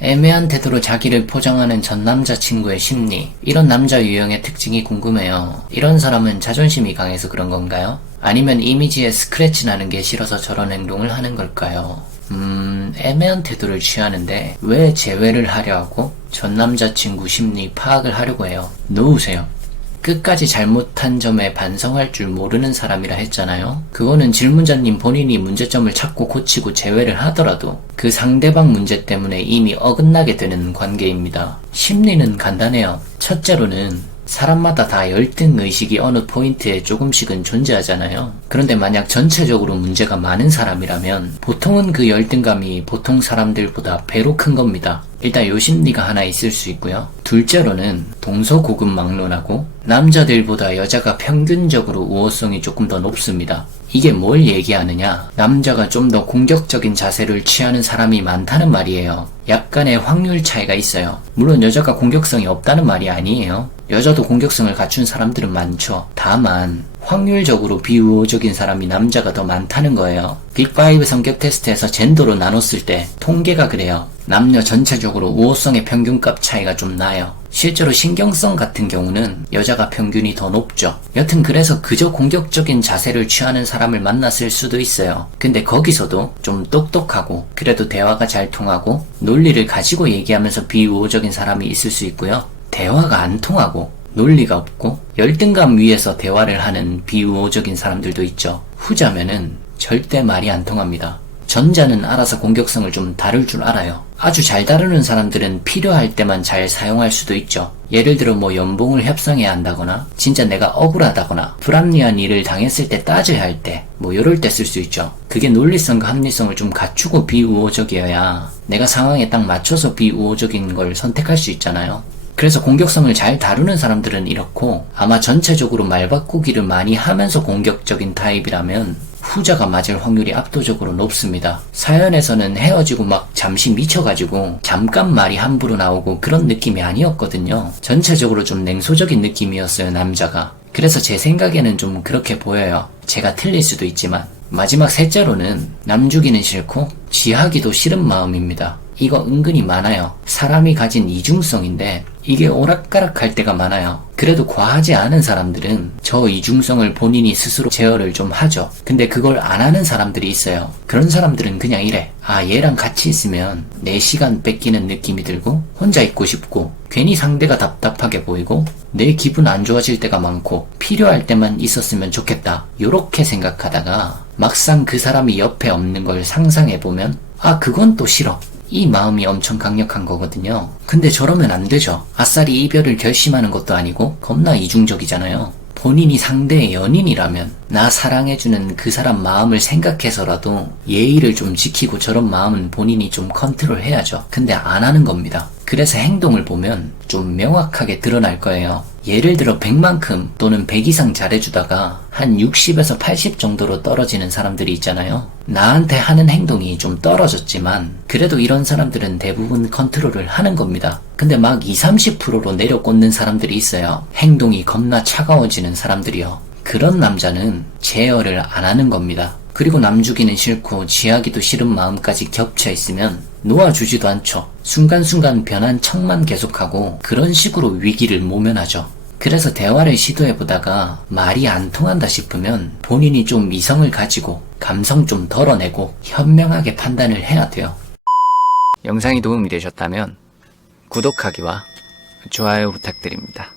애매한 태도로 자기를 포장하는 전 남자친구의 심리. 이런 남자 유형의 특징이 궁금해요. 이런 사람은 자존심이 강해서 그런 건가요? 아니면 이미지에 스크래치 나는 게 싫어서 저런 행동을 하는 걸까요? 음, 애매한 태도를 취하는데 왜 제외를 하려 하고 전 남자친구 심리 파악을 하려고 해요? 놓으세요. 끝까지 잘못한 점에 반성할 줄 모르는 사람이라 했잖아요. 그거는 질문자님 본인이 문제점을 찾고 고치고 제외를 하더라도 그 상대방 문제 때문에 이미 어긋나게 되는 관계입니다. 심리는 간단해요. 첫째로는 사람마다 다 열등 의식이 어느 포인트에 조금씩은 존재하잖아요. 그런데 만약 전체적으로 문제가 많은 사람이라면 보통은 그 열등감이 보통 사람들보다 배로 큰 겁니다. 일단 요 심리가 하나 있을 수 있고요. 둘째로는 동서고금 막론하고 남자들보다 여자가 평균적으로 우호성이 조금 더 높습니다. 이게 뭘 얘기하느냐? 남자가 좀 더 공격적인 자세를 취하는 사람이 많다는 말이에요. 약간의 확률 차이가 있어요. 물론 여자가 공격성이 없다는 말이 아니에요. 여자도 공격성을 갖춘 사람들은 많죠. 다만 확률적으로 비우호적인 사람이 남자가 더 많다는 거예요. 빅5 성격 테스트에서 젠더로 나눴을 때 통계가 그래요. 남녀 전체적으로 우호성의 평균값 차이가 좀 나요. 실제로 신경성 같은 경우는 여자가 평균이 더 높죠. 여튼 그래서 그저 공격적인 자세를 취하는 사람을 만났을 수도 있어요. 근데 거기서도 좀 똑똑하고 그래도 대화가 잘 통하고 논리를 가지고 얘기하면서 비우호적인 사람이 있을 수 있고요. 대화가 안 통하고 논리가 없고 열등감 위에서 대화를 하는 비우호적인 사람들도 있죠. 후자면은 절대 말이 안 통합니다. 전자는 알아서 공격성을 좀 다룰 줄 알아요. 아주 잘 다루는 사람들은 필요할 때만 잘 사용할 수도 있죠. 예를 들어 뭐 연봉을 협상해야 한다거나 진짜 내가 억울하다거나 불합리한 일을 당했을 때 따져야 할 때뭐 요럴 때 쓸 수 있죠. 그게 논리성과 합리성을 좀 갖추고 비우호적이어야 내가 상황에 딱 맞춰서 비우호적인 걸 선택할 수 있잖아요. 그래서 공격성을 잘 다루는 사람들은 이렇고 아마 전체적으로 말 바꾸기를 많이 하면서 공격적인 타입이라면 후자가 맞을 확률이 압도적으로 높습니다. 사연에서는 헤어지고 막 잠시 미쳐가지고 잠깐 말이 함부로 나오고 그런 느낌이 아니었거든요. 전체적으로 좀 냉소적인 느낌이었어요, 남자가. 그래서 제 생각에는 좀 그렇게 보여요. 제가 틀릴 수도 있지만. 마지막 셋째로는 남 주기는 싫고 지하기도 싫은 마음입니다. 이거 은근히 많아요. 사람이 가진 이중성인데 이게 오락가락 할 때가 많아요. 그래도 과하지 않은 사람들은 저 이중성을 본인이 스스로 제어를 좀 하죠. 근데 그걸 안 하는 사람들이 있어요. 그런 사람들은 그냥 이래. 아, 얘랑 같이 있으면 내 시간 뺏기는 느낌이 들고 혼자 있고 싶고 괜히 상대가 답답하게 보이고 내 기분 안 좋아질 때가 많고 필요할 때만 있었으면 좋겠다. 요렇게 생각하다가 막상 그 사람이 옆에 없는 걸 상상해보면 아, 그건 또 싫어. 이 마음이 엄청 강력한 거거든요. 근데 저러면 안 되죠. 아싸리 이별을 결심하는 것도 아니고 겁나 이중적이잖아요. 본인이 상대의 연인이라면 나 사랑해주는 그 사람 마음을 생각해서라도 예의를 좀 지키고 저런 마음은 본인이 좀 컨트롤 해야죠. 근데 안 하는 겁니다. 그래서 행동을 보면 좀 명확하게 드러날 거예요. 예를 들어 100만큼 또는 100 이상 잘해주다가 한 60에서 80 정도로 떨어지는 사람들이 있잖아요. 나한테 하는 행동이 좀 떨어졌지만 그래도 이런 사람들은 대부분 컨트롤을 하는 겁니다. 근데 막 20, 30%로 내려 꽂는 사람들이 있어요. 행동이 겁나 차가워지는 사람들이요. 그런 남자는 제어를 안 하는 겁니다. 그리고 남주기는 싫고 지하기도 싫은 마음까지 겹쳐 있으면 놓아주지도 않죠. 순간순간 변한 척만 계속하고 그런 식으로 위기를 모면하죠. 그래서 대화를 시도해보다가 말이 안 통한다 싶으면 본인이 좀 이성을 가지고 감성 좀 덜어내고 현명하게 판단을 해야 돼요. 영상이 도움이 되셨다면 구독하기와 좋아요 부탁드립니다.